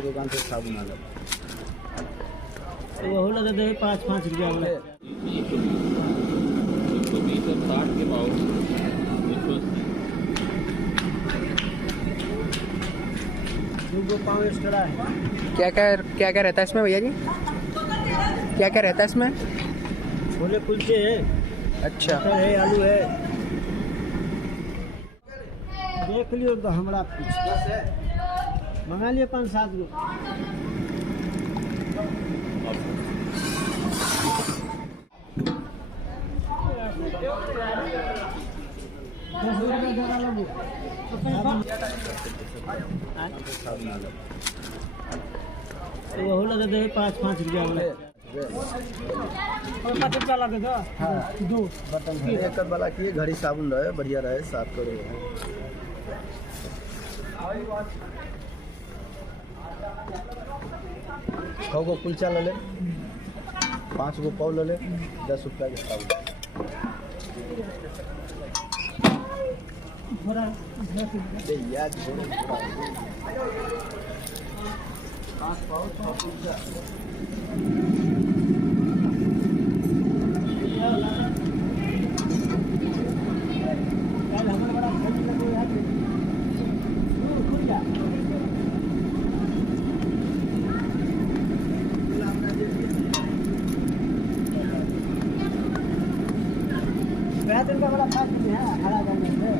दुकान से साबुन आला वो लगा दे 5-5 रुपया वाला 120 और 60 के भाव 180। दो पाँव एक्स्ट्रा है। क्या क्या रहता है इसमें भैया जी? क्या क्या रहता है इसमें? छोले कुलचे है, अच्छा मटर है, आलू है। देख लियो तो हमारा मंगा लिए 5-7 गो। वो लगा दे 5-5 रुपया वाला 5 रुपया लगेगा। हाँ। दो बर्तन एक वाला किए घड़ी साबुन रहे बढ़िया रहे साफ करो। छः गो कुलचा ले ले, 5 गो पाव ले ले, 10 रुपया के साबुन। दे याद छोड़ो 5 पाव 6 कुलचा। का बड़ा खास नहीं है, हरा जाने से।